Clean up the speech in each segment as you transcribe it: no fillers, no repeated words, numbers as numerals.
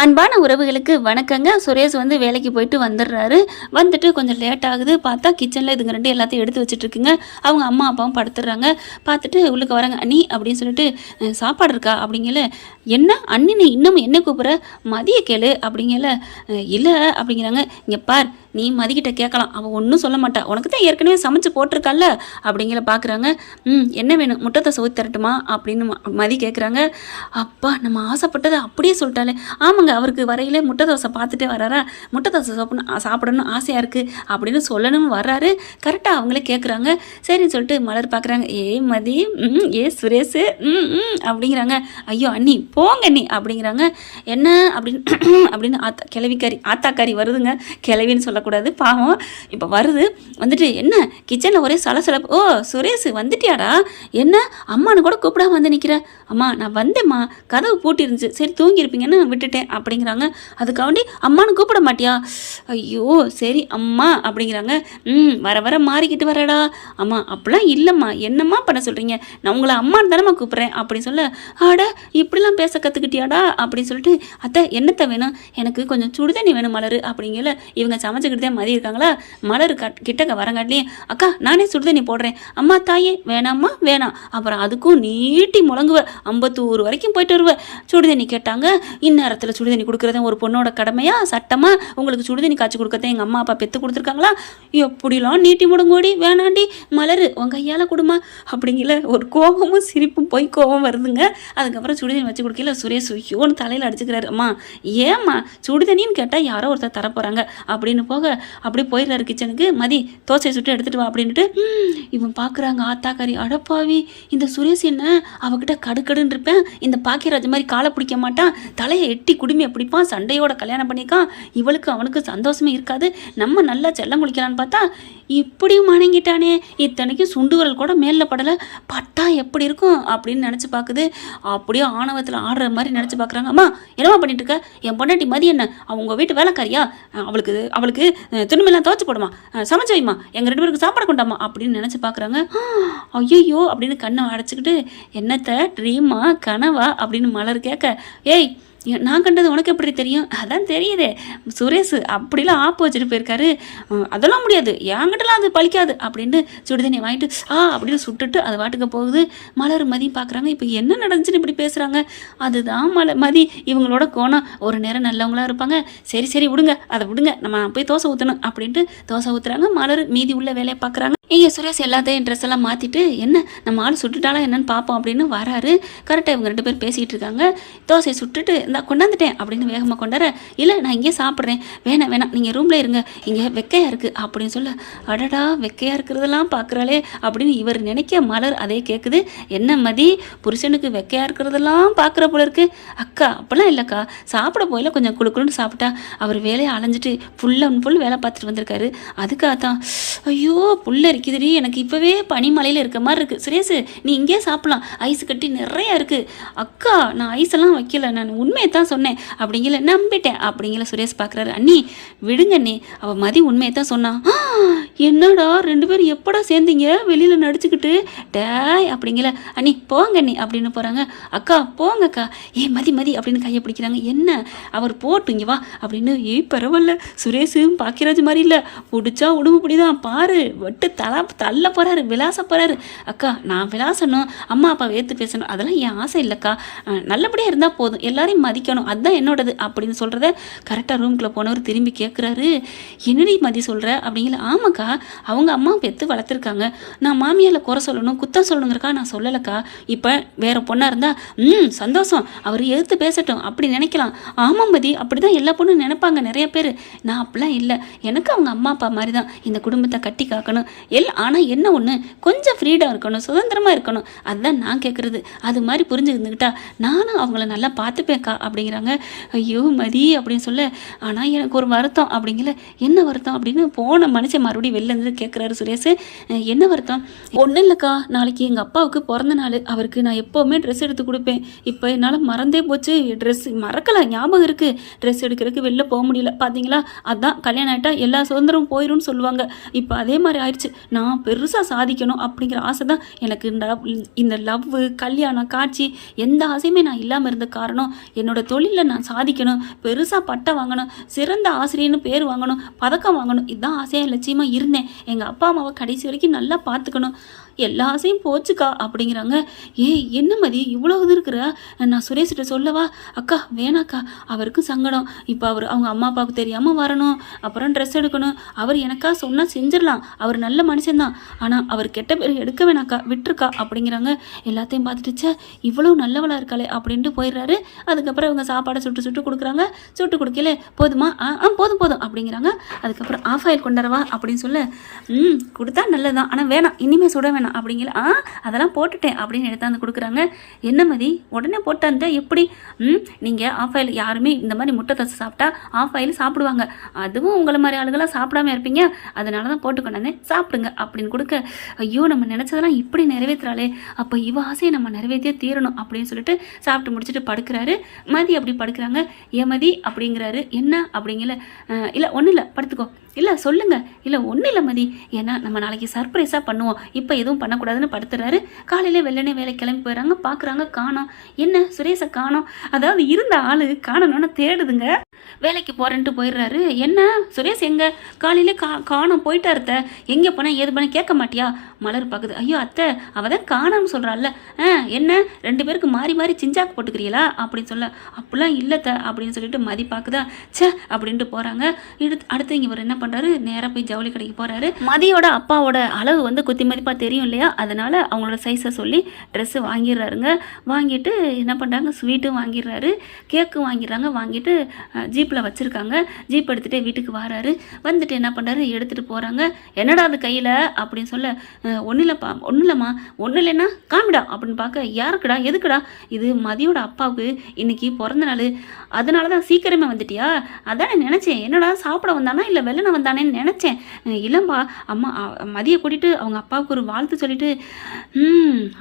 அன்பான உறவுகளுக்கு வணக்கங்க. சுரேஷ் வந்து வேலைக்கு போயிட்டு வந்துடுறாரு. வந்துட்டு கொஞ்சம் லேட் ஆகுது. பார்த்தா கிச்சனில் இதுங்க ரெண்டு எல்லாத்தையும் எடுத்து வச்சுட்ருக்குங்க. அவங்க அம்மா அப்பாவும் படுத்துடுறாங்க. பார்த்துட்டு உள்ளுக்கு வராங்க. அண்ணி அப்படின்னு சொல்லிட்டு சாப்பாடு இருக்கா அப்படிங்கல. என்ன அண்ணி நீ இன்னமும் என்ன கூப்பிட்ற? மதிய கேளு அப்படிங்கல. இல்லை அப்படிங்கிறாங்க. இங்கே பார், நீ மதிக்கிட்ட கேட்கலாம், அவள் ஒன்றும் சொல்ல மாட்டா, உனக்கு தான் ஏற்கனவே சமைச்சு போட்டிருக்கால அப்படிங்கிற பார்க்குறாங்க. என்ன வேணும், முட்டை தோசை ஊற்றி தரட்டுமா அப்படின்னு மதி கேட்குறாங்க. அப்பா, நம்ம ஆசைப்பட்டதை அப்படியே சொல்லிட்டாலே. ஆமாங்க, அவருக்கு வரையிலே முட்டை தோசை பார்த்துட்டே வர்றாரா, முட்டை தோசை சாப்பிடணும் ஆசையாக இருக்குது அப்படின்னு சொல்லணும்னு வர்றாரு. கரெக்டாக அவங்களே கேட்குறாங்க. சரின்னு சொல்லிட்டு மலர் பார்க்குறாங்க. ஏ மதி, ஏ சுரேஷ், அப்படிங்கிறாங்க. ஐயோ அண்ணி போங்க அண்ணி அப்படிங்கிறாங்க. என்ன அப்படின்னு ஆத்தாக்காரி வருதுங்க. கிளவின்னு சொல்லக்கூடாது, பாவம். இப்போ வருது. வந்துட்டு என்ன கிச்சனில் ஒரே சலசலப்பு. ஓ சுரேஷ் வந்துட்டியாடா, என்ன அம்மானு கூட கூப்பிடாம வந்து நிற்கிற? அம்மா நான் வந்தேம்மா, கதவு பூட்டி இருந்துச்சு, சரி தூங்கியிருப்பீங்கன்னு விட்டுட்டேன் அப்படிங்கிறாங்க. அதுக்காண்டி அம்மானு கூப்பிட மாட்டியா? ஐயோ சரி அம்மா அப்படிங்கிறாங்க. வர வர மாறிக்கிட்டு வரடா. அம்மா அப்படிலாம் இல்லைம்மா, என்னம்மா பண்ண சொல்கிறீங்க, நான் உங்களை அம்மான்னு தானம்மா கூப்பிட்றேன் அப்படின்னு சொல்ல. ஆட இப்படிலாம் பேச கற்றுக்கிட்டியாடா அப்படின்னு சொல்லிட்டு, அத்தை என்னத்தை வேணும், எனக்கு கொஞ்சம் சுடுதண்ணி வேணும் மலர் அப்படிங்கல. இவங்க சமைச்சுக்கிட்டு தான் மதி இருக்காங்களா. மலர் கிட்டக்க வரங்காட்டிலேயே, அக்கா நானே சுடுதண்ணி போடுறேன். அம்மா தாயே வேணாம்மா வேணாம். அப்புறம் அதுக்கும் நீட்டி முழங்குவ, 51 வரைக்கும் போயிட்டு வருவ. சுடுதண்ணி கேட்டாங்க. இந்நேரத்தில் சுடுதண்ணி கொடுக்குறத ஒரு பொண்ணோட கடமையா சட்டமா? உங்களுக்கு சுடுதண்ணி காய்ச்சி கொடுக்கறத எங்கள் அம்மா அப்பா பெற்று கொடுத்துருக்காங்களா? எப்படிலாம் நீட்டி முடங்கோடி, வேணாண்டி மலர் உங்கள் கையால் கொடுமா அப்படிங்கல. ஒரு கோபமும் சிரிப்பும் போய் கோபம் வருதுங்க. அதுக்கப்புறம் சுடுதண்ணி வச்சு கொடுக்கல. சுரேஷ் ஐயோன்னு தலையில் அடிச்சுக்கிறாரு. அம்மா ஏம்மா சுடுதண்ணின்னு கேட்டால் யாரோ ஒருத்தர் தரப்போகிறாங்க அப்படின்னு போக அப்படியே போயிடுறாரு கிச்சனுக்கு. மதி தோசையை சுட்டு எடுத்துகிட்டு வா அப்படின்ட்டு இவன் பார்க்குறாங்க. ஆத்தாக்காரி, அடப்பாவி, இந்த சுரேஷ் என்ன அவகிட்ட கடுக்கடுன்னு இருப்பேன், இந்த பாக்கியராஜ் மாதிரி காலை பிடிக்க மாட்டான், தலையை எட்டி குடுமையை பிடிப்பான், சண்டையோட கல்யாணம் பண்ணிக்கான், இவளுக்கு அவனுக்கு சந்தோஷமே இருக்காது, நம்ம நல்லா செல்லம் குளிக்கலான்னு பார்த்தா இப்படியும் வணங்கிட்டானே, இத்தனைக்கும் சுண்டு விரல் கூட மேலில் படலை, பட்டா எப்படி இருக்கும் அப்படின்னு நினச்சி பார்க்குது. அப்படியே ஆணவத்தில் ஆடுற மாதிரி நினச்சி பார்க்குறாங்க. அம்மா என்னம்மா பண்ணிட்டு இருக்க, என் பொண்டாட்டி மதி என்ன அவங்க வீட்டு வேலைக்காரியா, அவளுக்கு துணிமெல்லாம் துவச்சி போடுமா, சமைச்சு வைமா, எங்கள் 2 பேருக்கு சாப்பாடு கொண்டாமா அப்படின்னு நினச்சி பார்க்குறாங்க. ஐயோ அப்படின்னு கண்ணை அடைச்சிக்கிட்டு, என்னத்தை ட்ரீமா கனவா அப்படின்னு மலர் கேட்க, ஏய் நான் கண்டது உனக்கு எப்படி தெரியும்? அதான் தெரியுதே, சுரேஷ் அப்படிலாம் ஆப்பு வச்சுட்டு போயிருக்காரு, அதெல்லாம் முடியாது, என்கிட்டலாம் அது பழிக்காது அப்படின்னு சுடுதண்ணி வாங்கிட்டு அப்படின்னு சுட்டுட்டு அது வாட்டுக்கு போகுது. மலர் மதி பார்க்குறாங்க. இப்போ என்ன நடந்துச்சுன்னு இப்படி பேசுகிறாங்க. அதுதான் மதி இவங்களோட கோணம். ஒரு நேரம் நல்லவங்களாக இருப்பாங்க, சரி விடுங்க, அதை விடுங்க, நம்ம போய் தோசை ஊற்றணும் அப்படின்ட்டு தோசை ஊற்றுறாங்க. மலர் மீதி உள்ள வேலையை பார்க்குறாங்க. இங்கே சுரேஷ் எல்லாத்தையும் ட்ரெஸ் எல்லாம் மாற்றிட்டு, என்ன நம்ம ஆள் சுட்டுட்டாலா என்னன்னு பார்ப்போம் அப்படின்னு வராரு. கரெக்டாக இவங்க 2 பேர் பேசிக்கிட்டு இருக்காங்க. தோசையை சுட்டுட்டு இந்த கொண்டாந்துட்டேன் அப்படின்னு வேகமாக கொண்டார. இல்லை நான் இங்கே சாப்பிட்றேன், வேணாம் நீங்கள் ரூமில் இருங்க, இங்கே வெக்கையாக இருக்குது அப்படின்னு சொல்ல. அடடா வெக்கையாக இருக்கிறதெல்லாம் பார்க்குறாளே அப்படின்னு இவர் நினைக்க மலர் அதே கேட்குது. என்ன மதி, புருஷனுக்கு வெக்கையாக இருக்கிறதெல்லாம் பார்க்குற போல இருக்கு. அக்கா அப்போல்லாம் இல்லைக்கா, சாப்பிட போயில கொஞ்சம் குழுக்குன்னு சாப்பிட்டா, அவர் வேலையை அலைஞ்சிட்டு ஃபுல் வேலை பார்த்துட்டு வந்திருக்காரு, அதுக்காக தான். ஐயோ புல்ல இருக்குதுடி, எனக்கு இப்போவே பனிமலையில் இருக்க மாதிரி இருக்குது. சுரேஷ் நீ இங்கே சாப்பிட்லாம், ஐஸ் கட்டி நிறையா இருக்குது. அக்கா நான் ஐஸெல்லாம் வைக்கல, நான் உண்மையை தான் சொன்னேன் அப்படிங்கல. நம்பிட்டேன் அப்படிங்கல. சுரேஷ் பார்க்குறாரு. அண்ணி விடுங்க அண்ணி, அவள் மதி உண்மையை தான் சொன்னான். என்னடா 2 பேரும் எப்படா சேர்ந்தீங்க வெளியில் நடிச்சுக்கிட்டு டேய் அப்படிங்கல. அண்ணி போங்க அண்ணி அப்படின்னு போகிறாங்க. அக்கா போங்கக்கா. மதி அப்படின்னு கையை பிடிக்கிறாங்க. என்ன அவர் போட்டு இங்கே வா அப்படின்னு. பரவாயில்ல, சுரேஷும் பாக்கியராஜ் மாதிரி இல்லை, பிடிச்சா உடம்பு பிடிதான் பாரு, வெட்டு தள்ள போகிறாரு, விலாச போகிறாரு. அக்கா நான் விலாசணும், அம்மா அப்பா ஏற்று பேசணும், அதெல்லாம் என் ஆசை இல்லைக்கா, நல்லபடியாக இருந்தால் போதும், எல்லாரையும் மதிக்கணும், அதுதான் என்னோடது அப்படின்னு சொல்கிறத கரெக்டாக ரூம்குள்ளே போனவர் திரும்பி கேட்குறாரு. என்னடி மதி சொல்கிற அப்படிங்கல. ஆமாக்கா, அவங்க அம்மா பெற்று வளர்த்துருக்காங்க, நான் மாமியால் குறை சொல்லணும் குத்தம் சொல்லணுங்கிறக்கா நான் சொல்லலைக்கா. இப்போ வேறு பொண்ணாக இருந்தால் சந்தோஷம், அவர் எதிர்த்து பேசட்டும் அப்படி நினைக்கலாம். ஆமாம் மதி, அப்படி தான் எல்லா பொண்ணும் நினைப்பாங்க நிறைய பேர். நான் அப்படிலாம் இல்லை, எனக்கு அவங்க அம்மா அப்பா மாதிரி தான், இந்த குடும்பத்தை கட்டி காக்கணும் ஆனால் என்ன ஒன்று, கொஞ்சம் ஃப்ரீடம் இருக்கணும், சுதந்திரமாக இருக்கணும், அதுதான் நான் கேட்குறது. அது மாதிரி புரிஞ்சுக்கிட்டா நானும் அவங்கள நல்லா பார்த்துப்பேக்கா அப்படிங்கிறாங்க. ஐயோ மதி அப்படின்னு சொல்ல. ஆனால் எனக்கு ஒரு வருத்தம் அப்படிங்கல. என்ன வருத்தம் அப்படின்னு போன மனுஷன் மறுபடியும் வெளில இருந்து கேட்குறாரு சுரேஷ். என்ன வருத்தம்? ஒன்றும் இல்லைக்கா, நாளைக்கு எங்கள் அப்பாவுக்கு பிறந்த நாள், அவருக்கு நான் எப்போவுமே ட்ரெஸ் எடுத்து கொடுப்பேன், இப்போ என்னால் மறந்தே போச்சு, ட்ரெஸ் மறக்கலாம், ஞாபகம் இருக்குது, ட்ரெஸ் எடுக்கிறதுக்கு வெளில போக முடியல, பார்த்தீங்களா, அதான் கல்யாணம் ஆகிட்டா எல்லா சுதந்திரமும் போயிடும்னு சொல்லுவாங்க, இப்போ அதே மாதிரி ஆயிடுச்சு, நான் பெருசாக சாதிக்கணும் அப்படிங்கிற ஆசை தான் எனக்கு இந்த லவ்வு கல்யாணம் காட்சி எந்த ஆசையுமே நான் இல்லாமல் இருந்த காரணம் என்னோடய தொழிலில் நான் சாதிக்கணும், பெருசாக பட்டம் வாங்கணும், சிறந்த ஆசிரியர்னு பேர் வாங்கணும், பதக்கம் வாங்கணும், இதுதான் ஆசையாக லட்சியமாக இருந்தேன். எங்கள் அப்பா அம்மாவை கடைசி வரைக்கும் நல்லா பார்த்துக்கணும், எல்லா ஆசையும் போச்சுக்கா அப்படிங்கிறாங்க. என்ன மதி இவ்வளோ இது இருக்கிற, நான் சுரேஷ்கிட்ட சொல்லவா? அக்கா வேணாக்கா, அவருக்கும் சங்கடம். இப்போ அவங்க அம்மா அப்பாவுக்கு தெரியாமல் வரணும், அப்புறம் ட்ரெஸ் எடுக்கணும். அவர் எனக்கா சொன்னால் செஞ்சிடலாம், அவர் நல்ல மனுஷன்தான், ஆனால் அவர் கெட்ட பேர் எடுக்க வேணாக்கா, விட்டுருக்கா அப்படிங்கிறாங்க. எல்லாத்தையும் பார்த்துட்டுச்சே இவ்வளோ நல்லவளாக இருக்காளே அப்படின்ட்டு போயிடுறாரு. அதுக்கப்புறம் இவங்க சாப்பாடை சுட்டு கொடுக்குறாங்க. சுட்டு கொடுக்கல போதுமா? போதும் போதும் அப்படிங்கிறாங்க. அதுக்கப்புறம் ஆஃப் ஆயில் கொண்டாரவா அப்படின்னு சொல்ல, கொடுத்தா நல்லதுதான், ஆனால் வேணாம், இனிமேல் சுட வேணாம் அப்படிங்கிற. அதெல்லாம் போட்டுட்டேன் அப்படின்னு எடுத்தாந்து கொடுக்குறாங்க. என்ன மதி உடனே போட்டான்ட்ட எப்படி? நீங்கள் ஆஃப் ஆயில் யாருமே இந்த மாதிரி முட்டை தசை சாப்பிட்டா ஆஃப் ஆயில் சாப்பிடுவாங்க, அதுவும் உங்களை மாதிரி ஆளுகளாக சாப்பிடாம இருப்பீங்க, அதனால தான் போட்டுக்கொண்டாந்தேன், சாப்பிடுங்க அப்படின்னு கொடுக்க, ஐயோ நம்ம நினச்சதெல்லாம் இப்படி நிறைவேற்றுறாளே, அப்போ இவ ஆசையை நம்ம நிறைவேற்றியே தீரணும் அப்படின்னு சொல்லிட்டு சாப்பிட்டு முடிச்சுட்டு படுக்கிறாரு. மதி அப்படி படுக்கிறாங்க. மதி அப்படிங்கிறாரு. என்ன அப்படிங்கல? இல்லை ஒன்றும் இல்லை, படுத்துக்கோ. இல்லை சொல்லுங்கள். இல்லை ஒன்றும் இல்லை மதி, ஏன்னா நம்ம நாளைக்கு சர்ப்ரைஸாக பண்ணுவோம், இப்போ எதுவும் பண்ணக்கூடாதுன்னு படுத்துறாரு. காலையில் வெள்ளனே வேலை கிளம்பி போயிடறாங்க. பார்க்குறாங்க, காணோம். என்ன சுரேஷை காணோம், அதாவது இருந்த ஆள் காணணும்னு தேடுதுங்க. வேலைக்கு போகிறேன்ட்டு போயிடுறாரு. என்ன சுரேஷ் எங்கே? காலையில் காணோம் போயிட்டாருத்த, எங்கே போனால் ஏது பண்ண கேட்க மாட்டியா? மலர் பார்க்குது. ஐயோ அத்தை, அவள் தான் காணோம்னு சொல்கிறாள்ல, என்ன 2 பேருக்கு மாறி மாறி சிஞ்சாக்கு போட்டுக்கிறீங்களா அப்படின்னு சொல்ல, அப்படிலாம் இல்லைத்த அப்படின்னு சொல்லிட்டு மதி பார்க்குதா. சே அப்படின்ட்டு போகிறாங்க. அடுத்து இவர் என்ன பண்ணுறாரு, நேராக போய் ஜவுளி கடைக்கு போகிறாரு. மதியோட அப்பாவோட அளவு வந்து குத்தி மதிப்பாக தெரியும் இல்லையா, அதனால் அவங்களோட சைஸை சொல்லி ட்ரெஸ்ஸு வாங்கிடுறாருங்க. வாங்கிட்டு என்ன பண்ணுறாங்க, ஸ்வீட்டும் வாங்கிடுறாரு, கேக்கும் வாங்கிடுறாங்க. வாங்கிட்டு ஜீப்பில் வச்சுருக்காங்க. ஜீப் எடுத்துகிட்டு வீட்டுக்கு வராரு. வந்துட்டு என்ன பண்ணுறாரு, எடுத்துகிட்டு போகிறாங்க. என்னடா அது கையில் அப்படின்னு சொல்ல, ஒன்றும் இல்லைப்பா, ஒன்றும் இல்லைம்மா, ஒன்றும் இல்லைன்னா காமிடா அப்படின்னு பார்க்க, யாருக்குடா எதுக்குடா? இது மதியோட அப்பாவுக்கு இன்னைக்கு பிறந்த நாள், அதனால தான் சீக்கிரமே வந்துட்டியா? அதான் நினச்சேன், என்னடா சாப்பிட வந்தானா இல்லை வெள்ளனை வந்தானேன்னு நினச்சேன். இல்லைம்பா, அம்மா மதியை கூட்டிகிட்டு அவங்க அப்பாவுக்கு ஒரு வாழ்த்து சொல்லிட்டு.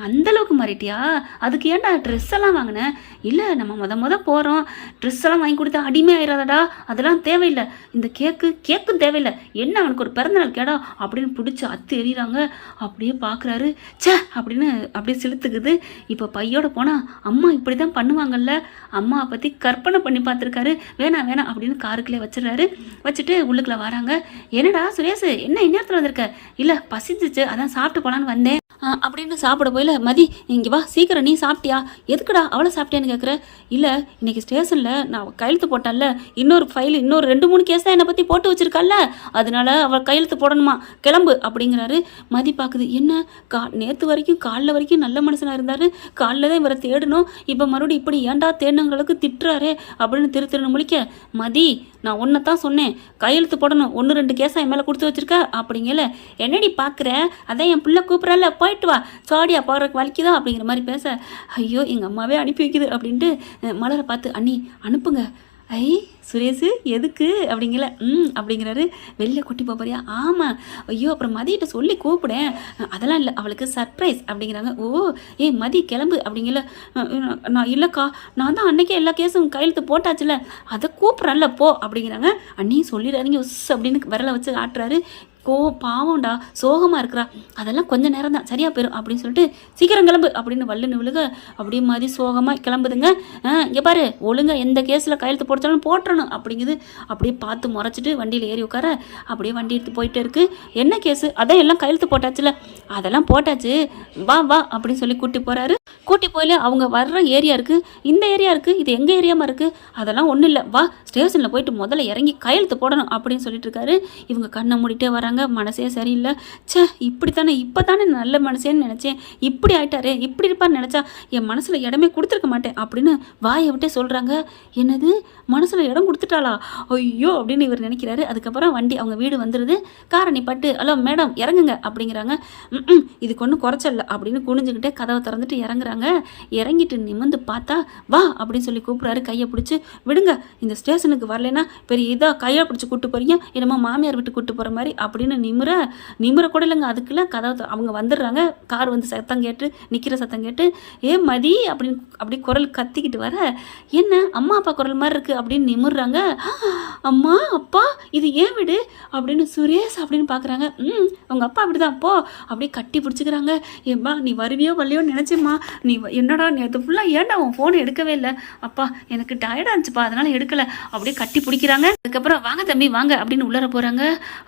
அந்தளவுக்கு மாறிட்டியா? அதுக்கு ஏன்டா ட்ரெஸ் எல்லாம் வாங்கினேன்? இல்லை நம்ம முத போகிறோம், ட்ரெஸ் எல்லாம் வாங்கி கொடுத்தா அடிமை ஆயிடாதடா, அதெல்லாம் தேவையில்லை, இந்த கேக்கும் தேவையில்லை, என்ன அவனுக்கு ஒரு பிறந்தநாள் கேடா அப்படின்னு பிடிச்சி அத்து எறிகிறாங்க. அப்படியே பார்க்குறாரு. சே அப்படின்னு அப்படியே செலுத்துக்குது. இப்போ பையோட போனால் அம்மா இப்படி தான் பண்ணுவாங்கல்ல, அம்மாவை பற்றி கற்பனை பண்ணி பார்த்துருக்காரு. வேணாம் அப்படின்னு காருக்குள்ளே வச்சிடறாரு. வச்சுட்டு உள்ளுக்குள்ளே வராங்க. என்னடா சுரேஷ், என்ன இந்நேரத்தில் வந்திருக்க? இல்லை பசிச்சிச்சு, அதான் சாப்பிட்டு போகலான்னு வந்தேன் அப்படின்னு சாப்பிட போயில, மதி இங்கே வா சீக்கிரம், நீ சாப்பிட்டியா? எதுக்குடா அவளை சாப்பிட்டியான்னு கேட்குற? இல்லை இன்னைக்கு ஸ்டேஷனில் நான் கையெழுத்து போட்டால, இன்னொரு ஃபைல், இன்னொரு 2-3 கேஸ் தான் என்னை பற்றி போட்டு வச்சிருக்கால, அதனால அவள் கையெழுத்து போடணுமா, கிளம்பு அப்படிங்கிறாரு. மதி பார்க்குது. என்ன நேற்று வரைக்கும் காலைல வரைக்கும் நல்ல மனுஷனாக இருந்தார், காலைல தான் இவரை தேடணும், இப்போ மறுபடியும் இப்படி ஏன்டா தேடினவங்களுக்கு திட்டுறாரே அப்படின்னு திருன்னு முழிக்க, மதி நான் ஒன்றை தான் சொன்னேன், கையெழுத்து போடணும், 1-2 கேஸாக என் மேலே கொடுத்து வச்சிருக்க அப்படிங்கல. என்னடி பார்க்குற, அதான் என் பிள்ளை கூப்பிட்றல, போயிட்டு வா, சாடியா போகிறக்கு வலிக்குதா அப்படிங்கிற மாதிரி பேச, ஐயோ எங்கள் அம்மாவே அனுப்பி வைக்குது அப்படின்ட்டு மலரை பார்த்து, அண்ணி அனுப்புங்க. சுரேஷு எதுக்கு அப்படிங்கல. அப்படிங்கிறாரு. வெளில கூட்டி போறியா? ஆமாம். ஐயோ அப்புறம் மதியிட்ட சொல்லி கூப்பிடேன், அதெல்லாம் இல்லை, அவளுக்கு சர்ப்ரைஸ் அப்படிங்கிறாங்க. ஓ மதி கிளம்பு அப்படிங்கல. நான் இல்லைக்கா, நான் தான் அன்னைக்கே எல்லா கேஸும் கையெழுத்து போட்டாச்சுல, அதை கூப்பிட்றேன்ல போ அப்படிங்கிறாங்க. அண்ணி சொல்லிடுறாதீங்க உஸ் அப்படின்னு விரலை வச்சு ஆட்டுறாரு. பாவம்டா, சோகமாக இருக்கிறா, அதெல்லாம் கொஞ்சம் நேரம் தான் சரியாக போயிடும் அப்படின்னு சொல்லிட்டு சீக்கிரம் கிளம்பு அப்படின்னு வல்லுன்னு விழுக, அப்படியே மாதிரி சோகமாக கிளம்புதுங்க. இங்கே பாரு, ஒழுங்கா எந்த கேஸில் கையெழுத்து போட்டாலும் போட்டுறணும் அப்படிங்குது. அப்படியே பார்த்து முறைச்சிட்டு வண்டியில் ஏறி உட்கார, அப்படியே வண்டி எடுத்து போயிட்டே இருக்கு. என்ன கேஸு? அதான் எல்லாம் கையெழுத்து போட்டாச்சுல, அதெல்லாம் போட்டாச்சு, வா அப்படின்னு சொல்லி கூட்டி போகிறாரு. கூட்டி போயில அவங்க வர்ற ஏரியா இருக்குது, இந்த ஏரியா இருக்குது, இது எங்கள் ஏரியாமா இருக்குது, அதெல்லாம் ஒன்றும் இல்லை, வா ஸ்டேஷனில் போயிட்டு முதல்ல இறங்கி கையெழுத்து போடணும் அப்படின்னு சொல்லிட்டு இருக்காரு. இவங்க கண்ணை மூடிட்டே வராங்க. மனசே சரியில்லை. சே இப்படித்தானே, இப்போ தானே நல்ல மனசேன்னு நினச்சேன், இப்படி ஆயிட்டாரே, இப்படி இருப்பான்னு நினச்சா என் மனசில் இடமே கொடுத்துருக்க மாட்டேன் அப்படின்னு வாயை விட்டே சொல்கிறாங்க. என்னது மனசில் இடம் கொடுத்துட்டாளா? ஐயோ அப்படின்னு இவர் நினைக்கிறாரு. அதுக்கப்புறம் வண்டி அவங்க வீடு வந்துடுது. காரை நிப்பாட்டு, ஹலோ மேடம் இறங்குங்க அப்படிங்கிறாங்க. இதுக்கு ஒன்றும் குறைச்சல அப்படின்னு குனிஞ்சுக்கிட்டே கதவை திறந்துட்டு இறங்குறாங்க. இறங்கிட்டு நிமிந்து பார்த்தா, வா அப்படின்னு சொல்லி கூப்பிட்றாரு. கையை பிடிச்சி, விடுங்க, இந்த ஸ்டேஷனுக்கு வரலைன்னா பெரிய இதாக கையை பிடிச்சி கூப்பிட்டு போறீங்க, என்னமோ மாமியார் விட்டு கூப்பிட்டு போகிற மாதிரி அப்படி அப்படின்னு நிமிர கூட இல்லைங்க. அதுக்குள்ள கதவை அவங்க வந்துடுறாங்க. கார் வந்து சத்தம் கேட்டு நிற்கிற சத்தம் கேட்டு ஏ மதி அப்படின்னு அப்படி குரல் கத்திக்கிட்டு வர, என்ன அம்மா அப்பா குரல் மாதிரி இருக்குது அப்படின்னு நிமிர்றாங்க. அம்மா அப்பா இது ஏன் வீடு அப்படின்னு சுரேஷ் அப்படின்னு பார்க்குறாங்க. அவங்க அப்பா அப்படி தான் அப்போ அப்படியே கட்டி பிடிச்சிக்கிறாங்க. ஏம்மா நீ வருவியோ வரலையோன்னு நினச்சேம்மா, நீ என்னடா நீ அது ஃபுல்லாக ஏன்டா உன் ஃபோனை எடுக்கவே இல்லை, அப்பா எனக்கு டயர்டாக இருந்துச்சுப்பா அதனால் எடுக்கலை, அப்படியே கட்டி பிடிக்கிறாங்க. அதுக்கப்புறம் வாங்க தம்பி வாங்க அப்படின்னு உள்ளர போகிறாங்க.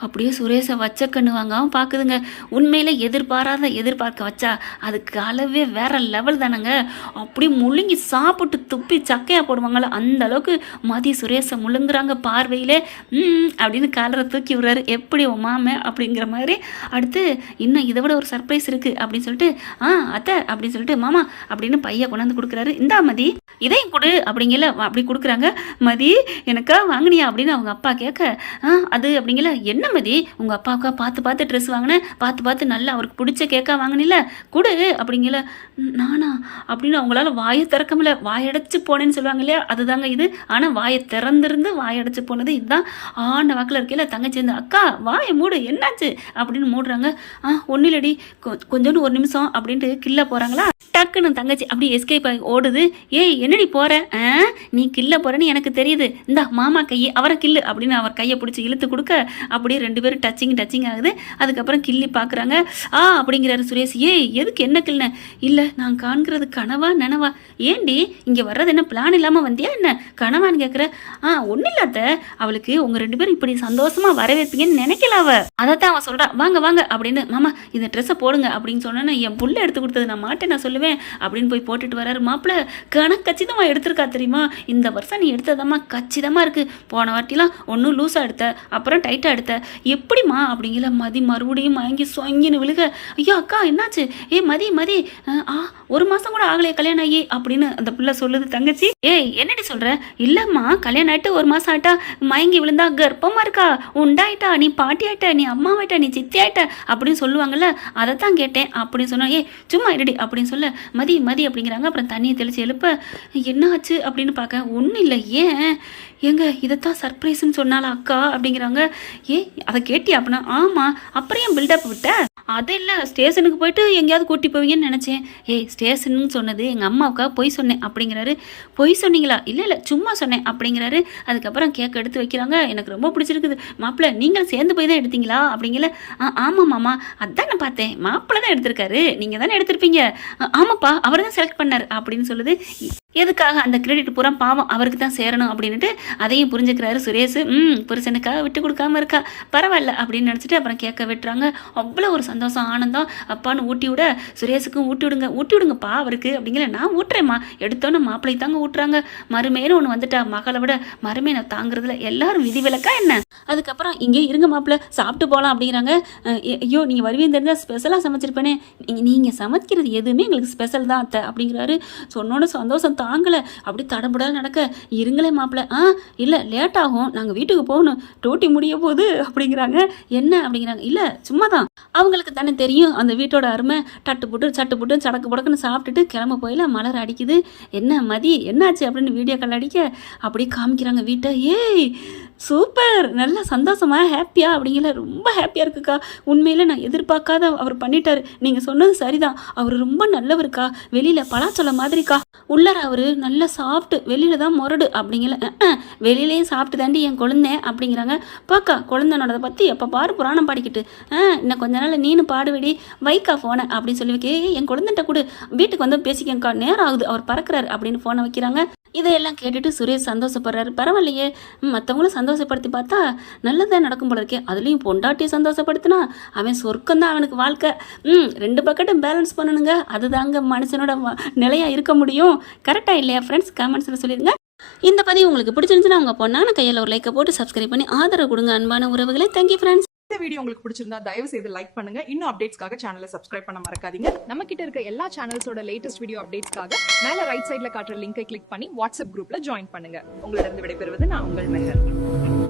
அப்படியே சுரேஷை வச்ச கண்ணு வாங்காமல் பார்க்குதுங்க. உண்மையில எதிர்பார்க்க வச்சா அதுக்கு அளவே வேற லெவல் தானங்க. அப்படி முழுங்கி சாப்பிட்டு துப்பி சக்கையாக போடுவாங்கள்ல அந்த அளவுக்கு மதி சுரேஷை முழுங்குறாங்க பார்வையிலே. அப்படின்னு காலரை தூக்கி விடுறாரு, எப்படி உன் மாமே அப்படிங்கிற மாதிரி. அடுத்து இன்னும் இதை விட ஒரு சர்ப்ரைஸ் இருக்குது அப்படின்னு சொல்லிட்டு அத்தை அப்படின்னு சொல்லிட்டு மாமா அப்படின்னு பையன் கொண்டாந்து கொடுக்குறாரு. இந்தா மதி இதையும் கொடு அப்படிங்கல அப்படி கொடுக்குறாங்க. மதி எனக்கா வாங்கினியா அப்படின்னு அவங்க அப்பா கேட்க அது அப்படிங்கல என்ன மதி உங்கள் அப்பாவுக்கா பார்த்து ட்ரெஸ் வாங்கினேன், பார்த்து நல்லா அவருக்கு பிடிச்ச கேக்கா வாங்கினில கொடு அப்படிங்கல. நானா அப்படின்னு அவங்களால வாயை திறக்க முடியல, வாயடைச்சு போனேன்னு சொல்லுவாங்க இல்லையா, அதுதாங்க இது. ஆனால் வாயை திறந்திருந்து வாயடைச்சு போனது இதுதான். ஆண்ட வாக்கில் இருக்கையில் தங்கச்சி வந்து அக்கா வாயை மூடு என்னாச்சு அப்படின்னு மூடுறாங்க. ஒன்றும் இல்லடி கொஞ்சோண்டு ஒரு நிமிஷம் அப்படின்ட்டு கில்ல போகிறாங்களா, டக்குன்னு தங்கச்சி அப்படி எஸ்கேப் ஆகி ஓடுது. ஏய் என்னடி போகிற, நீ கில்ல போகிறேன்னு எனக்கு தெரியுது, இந்த மாமா கையை அவரை கில்லு அப்படின்னு அவர் கையை பிடிச்சி இழுத்து கொடுக்க அப்படியே 2 பேரும் டச்சிங் ஆகுது. அதுக்கப்புறம் கிள்ளி பார்க்குறாங்க. அப்படிங்கிறாரு சுரேஷ். ஏய் எதுக்கு என்ன கில்ன, இல்லை நான் காண்கிறது கனவா நனவா, ஏண்டி இங்கே வர்றது என்ன பிளான் இல்லாமல் வந்தியா என்ன கனவான்னு கேட்குற. ஒன்றும் இல்லாத அவளுக்கு உங்கள் 2 பேரும் இப்படி சந்தோஷமாக வரவேற்பீங்கன்னு நினைக்கல அவ, அதைத்தான் அவன் சொல்கிறா. வாங்க அப்படின்னு மாமா இந்த ட்ரெஸ்ஸை போடுங்க அப்படின்னு சொன்னேன்னா என் புள்ள எடுத்து கொடுத்தது நான் மாட்டேன் நான் சொல்லுவேன் அப்படின்னு போய் போட்டுட்டு வராரு. மாப்பிள்ள கணக்கு கச்சிதமாக எடுத்திருக்கா தெரியுமா, இந்த வருஷம் நீ எடுத்ததம்மா கச்சிதமாக இருக்குது, போன வாட்டிலாம் ஒன்றும் லூஸாக எடுத்த அப்புறம் டைட்டாக எடுத்த எப்படிமா அப்படிங்கிற. மதி மறுபடியும் வாங்கி சொங்கின்னு விழுக. ஐயோ அக்கா என்னாச்சு, ஏ மதி ஒரு மாதம் கூட ஆகலையே கல்யாணம் ஆகி அப்படின்னு அந்த பிள்ளை சொல்லுது. தங்கச்சி ஏய் என்னடி சொல்கிற, இல்லைம்மா கல்யாணம் ஆகிட்டு 1 மாதம் ஆகிட்டா மயங்கி விழுந்தா கர்ப்பமாக இருக்கா, உண்டாயிட்டா, நீ பாட்டி ஆயிட்ட, நீ அம்மாவாயிட்ட, நீ சித்தி ஆயிட்ட அப்படின்னு சொல்லுவாங்கல்ல, அதைத்தான் கேட்டேன் அப்படின்னு சொன்னா. சும்மா இருடி அப்படின்னு சொல்ல மதி அப்படிங்கிறாங்க. அப்புறம் தண்ணியை தெளித்து எழுப்ப என்ன ஆச்சு அப்படின்னு பார்க்க ஒன்றும் இல்லை. ஏன் ஏங்க இதைத்தான் சர்ப்ரைஸ்ன்னு சொன்னால அக்கா அப்படிங்கிறாங்க. அதை கேட்டியா அப்படின்னா ஆமாம், அப்புறம் ஏன் பில்டப் விட்ட, அது இல்லை ஸ்டேஷனுக்கு போயிட்டு எங்கேயாவது கூட்டி போவீங்கன்னு நினச்சேன். ஸ்டேஷன்னு சொன்னது எங்கள் அம்மாவுக்காக பொய் சொன்னேன் அப்படிங்கிறாரு. பொய் சொன்னீங்களா, இல்லை சும்மா சொன்னேன் அப்படிங்கிறாரு. அதுக்கப்புறம் கேக் எடுத்து வைக்கிறாங்க. எனக்கு ரொம்ப பிடிச்சிருக்குது மாப்பிள்ளை, நீங்கள் சேர்ந்து போய் தான் எடுத்தீங்களா அப்படிங்கல. ஆமாம் மாமா அதான் நான் பார்த்தேன், மாப்பிள்ளை தான் எடுத்திருக்காரு, நீங்கள் தானே எடுத்திருப்பீங்க. ஆமாப்பா அவர் தான் செலக்ட் பண்ணார் அப்படின்னு சொல்லுது. எதுக்காக அந்த கிரெடிட் பூரா பாவம் அவருக்கு தான் சேரணும் அப்படின்ட்டு அதையும் புரிஞ்சுக்கிறாரு சுரேஷ். புருஷனுக்காக விட்டு கொடுக்காம இருக்கா பரவாயில்ல அப்படின்னு நினச்சிட்டு அப்புறம் கேட்க விட்டுறாங்க. அவ்வளோ ஒரு சந்தோஷம் ஆனந்தம். அப்பான்னு ஊட்டி விட சுரேஷுக்கும் ஊட்டி விடுங்கப்பா அவருக்கு அப்படிங்கிற. நான் ஊட்டுறேம்மா எடுத்தோன்னு மாப்பிள்ளை தாங்க ஊட்டுறாங்க. மறுமையில ஒன்று வந்துட்டா மகளை விட மறுமையை தாங்குறதுல எல்லாரும் விதிவிலக்கா என்ன. அதுக்கப்புறம் இங்கே இருங்க மாப்பிள்ளை சாப்பிட்டு போகலாம் அப்படிங்கிறாங்க. ஐயோ நீங்கள் வருவீங்க தெரிஞ்சால் ஸ்பெஷலாக சமைச்சிருப்பேனே, நீங்கள் சமைக்கிறது எதுவுமே எங்களுக்கு ஸ்பெஷல் தான் அத்தை அப்படிங்கிறாரு. சொன்னோட சந்தோஷம் தாங்கலை. அப்படி தடம்புடால் நடக்க இருங்களே மாப்பிள்ளை. இல்லை லேட் ஆகும், நாங்கள் வீட்டுக்கு போகணும், டோட்டி முடிய போகுது அப்படிங்கிறாங்க. என்ன அப்படிங்கிறாங்க. இல்லை சும்மா தான், அவங்களுக்கு தானே தெரியும் அந்த வீட்டோட அருமை. சட்டு புட்டு சடக்கு புடக்குன்னு சாப்பிட்டுட்டு கிளம்ப போயில மலர் அடிக்குது. என்ன மதி என்னாச்சு அப்படின்னு வீடியோ கால் அடிக்க அப்படி காமிக்கிறாங்க வீட்டை. ஏய் சூப்பர் நல்ல சந்தோஷமா ஹாப்பியா அப்படிங்கிற. ரொம்ப ஹாப்பியாக இருக்குக்கா, உண்மையில் நான் எதிர்பார்க்காத அவர் பண்ணிட்டாரு, நீங்கள் சொன்னது சரிதான், அவர் ரொம்ப நல்லவருக்கா, வெளியில் பலாச்சொல்ல மாதிரிக்கா, உள்ளார அவர் நல்லா சாப்பிட்டு வெளியில தான் முரடு அப்படிங்கல. வெளியிலையும் சாப்பிட்டு தாண்டி என் குழந்தை அப்படிங்கிறாங்க. பாக்கா குழந்தைனோட பற்றி எப்போ பாரு புராணம் பாடிக்கிட்டு இன்னும் கொஞ்ச நாள் நீனு பாடுவிடி வைக்கா ஃபோனை அப்படின்னு சொல்லி வைக்க. என் குழந்தைகிட்ட கூட வீட்டுக்கு வந்து பேசிக்கங்கக்கா நேரம் ஆகுது அவர் பறக்கிறாரு அப்படின்னு ஃபோனை வைக்கிறாங்க. இதையெல்லாம் கேட்டுட்டு சுரேஷ் சந்தோஷப்படுறாரு. பரவாயில்லையே மற்றவங்களும் சந்தோஷப்படுத்தி பார்த்தா நல்லதான் நடக்கும் போல இருக்கே, அதுலேயும் பொண்டாட்டியை சந்தோஷப்படுத்தினா அவன் சொர்க்கம்தான் அவனுக்கு வாழ்க்கை. 2 பக்கெட்டும் பேலன்ஸ் பண்ணணுங்க, அதுதாங்க மனுஷனோட நிலையாக இருக்க முடியும். கரெக்டாக இல்லையா ஃப்ரெண்ட்ஸ், கமெண்ட்ஸில் சொல்லிடுங்க. இந்த பதிவு உங்களுக்கு பிடிச்சிருந்துச்சுன்னா உங்கள் பொண்ணான கையில் ஒரு லைக்கை போட்டு சப்ஸ்கிரைப் பண்ணி ஆதரவு கொடுங்க அன்பான உறவுகளை. Thank you friends. இந்த வீடியோ உங்களுக்கு பிடிச்சிருந்தா தயவு செய்து லைக் பண்ணுங்க. இன்னும் அப்டேட்ஸ்க்காக சேனலை சப்ஸ்கிரைப் பண்ண மறக்காதீங்க. நம்ம கிட்ட இருக்க எல்லா சேனல்ஸோட லேட்டஸ்ட் வீடியோ அப்டேட்ஸ்க்காக மேல ரைட் சைடுல காட்டுற லிங்கை கிளிக் பண்ணி வாட்ஸ்அப் குரூப்ல ஜாயின் பண்ணுங்க. உங்களிடம் விடைபெறுவது நான் உங்கள் மெஹர்.